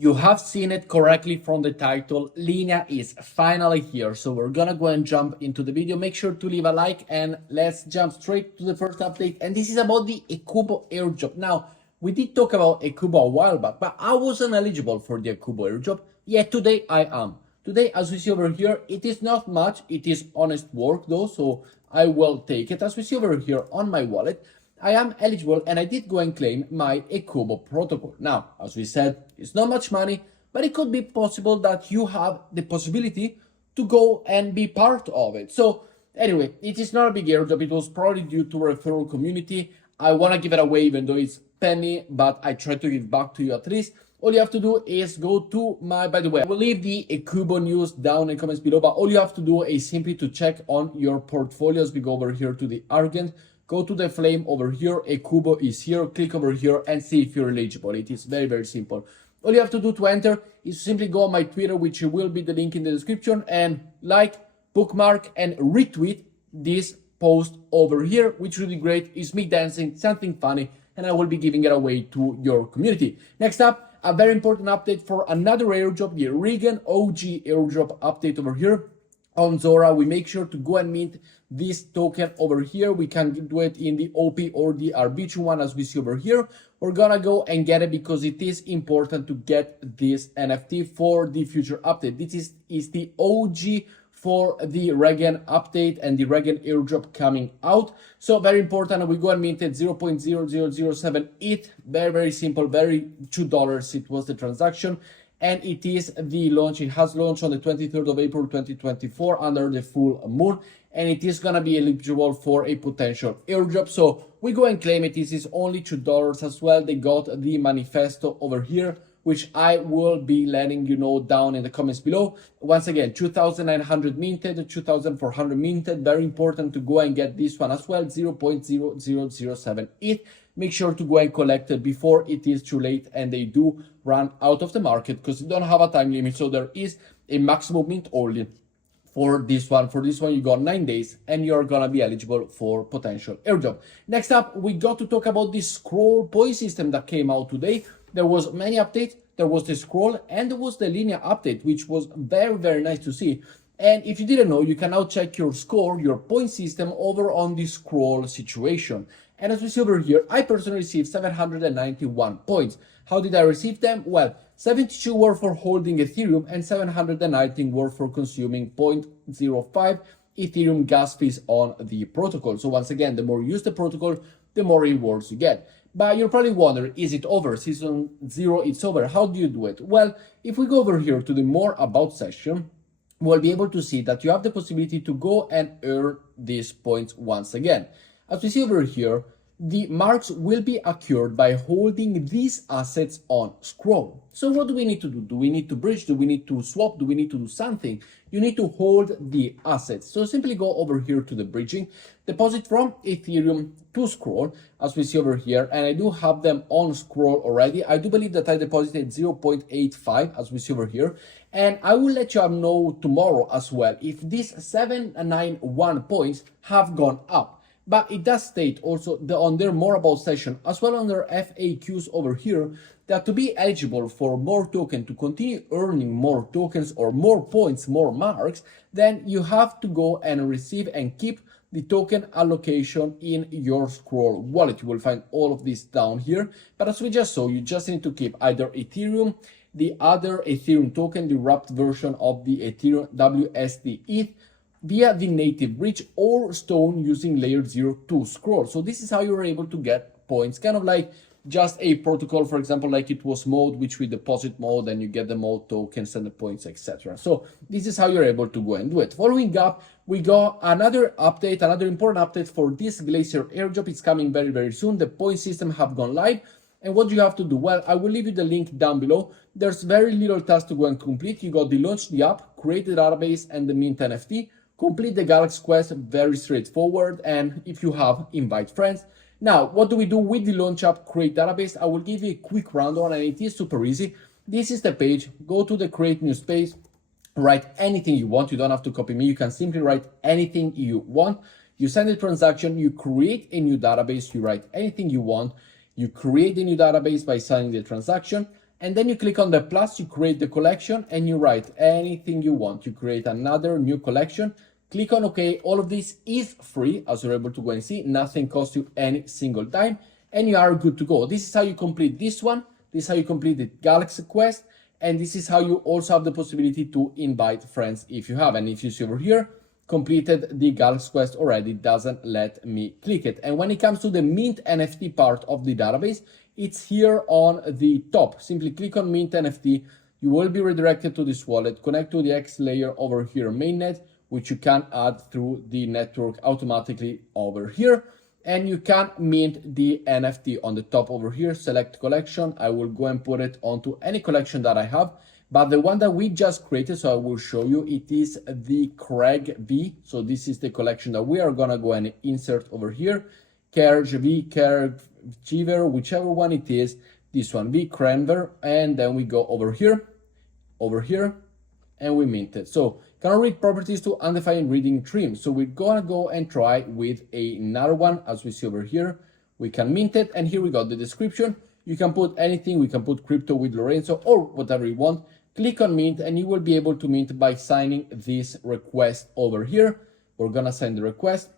You have seen it correctly from the title. Linea is finally here. So we're gonna go and jump into the video. Make sure to leave a like and let's jump straight to the first update. And this is about the Akubo airdrop. Now, we did talk about Akubo a while back, but I wasn't eligible for the Akubo airdrop. Yet today I am. Today, as we see over here, it is not much. It is honest work though, so I will take it. As we see over here on my wallet, I am eligible and I did go and claim my Akubo protocol. Now, as we said, it's not much money, but it could be possible that you have the possibility to go and be part of it. So anyway, it is not a big airdrop. It was probably due to a referral community. I want to give it away even though it's penny, but I try to give back to you at least. All you have to do is go to my, by the way, I will leave the Akubo news down in the comments below, but all you have to do is simply to check on your portfolios. We go over here to the Argent. Go to the flame over here, Akubo is here, click over here and see if you're eligible. It is very, very simple. All you have to do to enter is simply go on my Twitter, which will be the link in the description, and like, bookmark and retweet this post over here, which will be great. It's me dancing, something funny, and I will be giving it away to your community. Next up, a very important update for another airdrop, the Linea OG airdrop update over here. On Zora, we make sure to go and mint this token over here. We can do it in the OP or the arbitrum one as we see over here. We're gonna go and get it because it is important to get this NFT for the future update. This is the OG for the Regen update and the Regen airdrop coming out. So very important, we go and mint it 0.0007 ETH. Very, very simple, very $2 it was the transaction. And it is the launch. It has launched on the 23rd of April 2024 under the full moon, and it is gonna be eligible for a potential airdrop. So we go and claim it. This is only $2 as well. They got the manifesto over here, which I will be letting you know down in the comments below. Once again, 2,900 minted, 2,400 minted. Very important to go and get this one as well, 0.0007 ETH. Make sure to go and collect it before it is too late and they do run out of the market because they don't have a time limit. So there is a maximum mint only for this one. For this one, you got 9 days and you're gonna be eligible for potential airdrop. Next up, we got to talk about the scroll point system that came out today. There was many updates. There was the scroll and there was the Linea update, which was very, very nice to see. And if you didn't know, you can now check your score, your point system over on the scroll situation. And as we see over here, I personally received 791 points. How did I receive them? Well, 72 were for holding Ethereum and 719 were for consuming 0.05 Ethereum gas fees on the protocol. So once again, the more you use the protocol, the more rewards you get. But you're probably wondering, is it over? Season 0, it's over. How do you do it? Well, if we go over here to the more about section, we'll be able to see that you have the possibility to go and earn these points once again. As we see over here, the marks will be accrued by holding these assets on scroll. So what do we need to do? Do we need to bridge? Do we need to swap? Do we need to do something? You need to hold the assets. So simply go over here to the bridging, deposit from Ethereum to scroll, as we see over here, and I do have them on scroll already. I do believe that I deposited 0.85 as we see over here, and I will let you know tomorrow as well if these 791 points have gone up. But it does state also on their more about section, as well on their FAQs over here, that to be eligible for more token, to continue earning more tokens or more points, more marks, then you have to go and receive and keep the token allocation in your scroll wallet. You will find all of this down here. But as we just saw, you just need to keep either Ethereum, the other Ethereum token, the wrapped version of the Ethereum WSD ETH, via the native bridge or stone using layer 0 to scroll. So this is how you're able to get points, kind of like just a protocol, for example, like it was mode, which we deposit mode and you get the mode tokens and the points, etc. So this is how you're able to go and do it. Following up, we got another update, another important update for this Glacier airdrop. It's coming very, very soon. The point system have gone live. And what do you have to do? Well, I will leave you the link down below. There's very little task to go and complete. You got the launch the app, create the database and the mint NFT. Complete the Galaxy quest, very straightforward, and if you have, invite friends. Now, what do we do with the launch app, create database? I will give you a quick rundown, and it is super easy. This is the page. Go to the create new space, write anything you want. You don't have to copy me. You can simply write anything you want. You send a transaction, you create a new database, you write anything you want. You create a new database by signing the transaction, And then you click on the plus, you create the collection, and you write anything you want. You create another new collection, click on OK. All of this is free, as you're able to go and see. Nothing costs you any single time, and you are good to go. This is how you complete this one. This is how you complete the Galaxy Quest, and this is how you also have the possibility to invite friends if you have. And if you see over here, completed the Galaxy Quest already, doesn't let me click it. And when it comes to the Mint NFT part of the database, it's here on the top. Simply click on Mint NFT. You will be redirected to this wallet. Connect to the X layer over here, mainnet, which you can add through the network automatically over here. And you can mint the NFT on the top over here. Select collection. I will go and put it onto any collection that I have. But the one that we just created, so I will show you, it is the Craig V. So this is the collection that we are gonna go and insert over here. Kerj V, Kerj Chiver, whichever one it is, this one, V Cranver, and then we go over here, and we mint it. So can read properties to undefined reading trim. So we're gonna go and try with another one, as we see over here. We can mint it, and here we got the description. You can put anything. We can put crypto with Lorenzo or whatever you want. Click on mint, and you will be able to mint by signing this request over here. We're gonna send the request.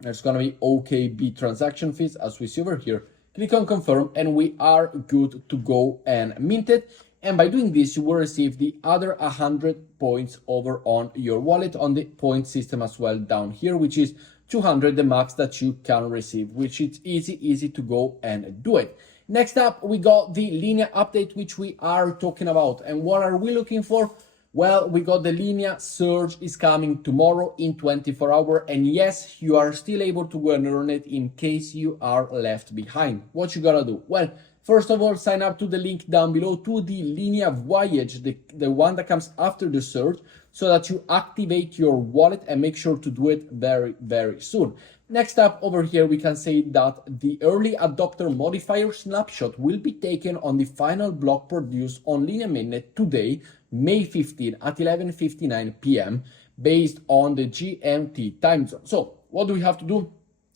There's gonna be OKB transaction fees, as we see over here. Click on confirm, and we are good to go and mint it. And by doing this, you will receive the other 100 points over on your wallet on the point system as well down here, which is 200, the max that you can receive, which is easy to go and do it. Next up, we got the Linea update, which we are talking about. And what are we looking for? Well, we got the Linea Surge is coming tomorrow in 24 hours. And yes, you are still able to go and earn it in case you are left behind. What you gotta do? Well, first of all, sign up to the link down below to the Linea Voyage, the one that comes after the Surge, so that you activate your wallet, and make sure to do it very soon. Next up over here, we can say that the early adopter modifier snapshot will be taken on the final block produced on Linea mainnet today, May 15 at 11:59 p.m. based on the GMT time zone. So what do we have to do,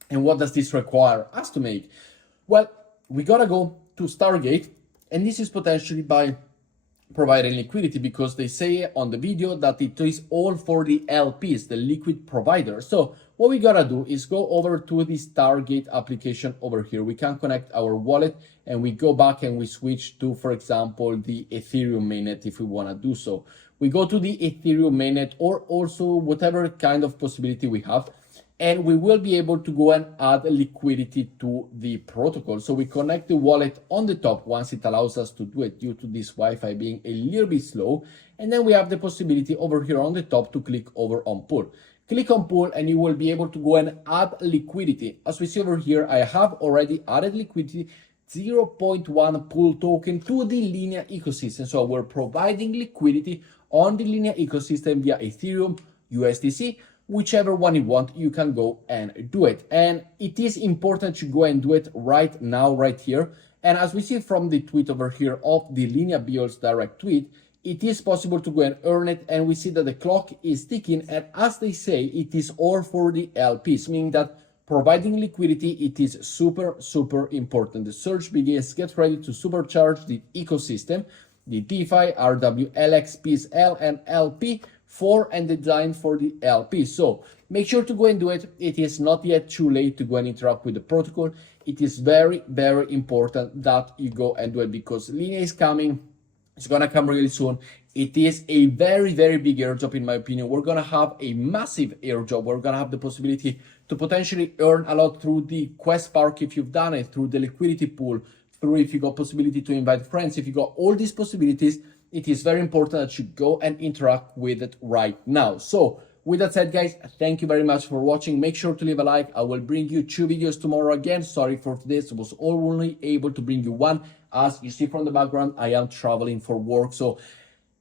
and what does this require us to make? Well, we gotta go to Stargate, and this is potentially by providing liquidity, because they say on the video that it is all for the LPs, the liquid provider. So what we gotta do is go over to the Stargate application over here. We can connect our wallet, and we go back and we switch to, for example, the Ethereum mainnet if we wanna do so. We go to the Ethereum mainnet, or also whatever kind of possibility we have, and we will be able to go and add liquidity to the protocol. So we connect the wallet on the top once it allows us to do it, due to this Wi-Fi being a little bit slow. And then we have the possibility over here on the top to click over on pool. Click on pool, and you will be able to go and add liquidity. As we see over here, I have already added liquidity, 0.1 pool token to the Linea ecosystem. So we're providing liquidity on the Linea ecosystem via Ethereum, USDC, whichever one you want, you can go and do it. And it is important to go and do it right now, right here. And as we see from the tweet over here of the Linea BO's direct tweet, it is possible to go and earn it. And we see that the clock is ticking. And as they say, it is all for the LPs, meaning that providing liquidity, it is super important. The Surge begins, get ready to supercharge the ecosystem, the DeFi, RW, LX, PSL, and LP, for and designed for the LP. So make sure to go and do it. It is not yet too late to go and interact with the protocol. It is very important that you go and do it, because Linea is coming. It's gonna come really soon. It is a very big airdrop, in my opinion. We're gonna have a massive airdrop. We're gonna have the possibility to potentially earn a lot through the Quest Park if you've done it, through the liquidity pool, through if you got possibility to invite friends. If you got all these possibilities, it is very important that you go and interact with it right now. So with that said, guys, thank you very much for watching. Make sure to leave a like. I will bring you 2 videos tomorrow again. Sorry for today, I was only able to bring you one. As you see from the background, I am traveling for work, so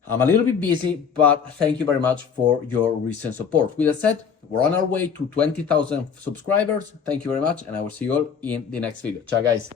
I'm a little bit busy, but thank you very much for your recent support. With that said, we're on our way to 20,000 subscribers. Thank you very much, and I will see you all in the next video. Ciao, guys.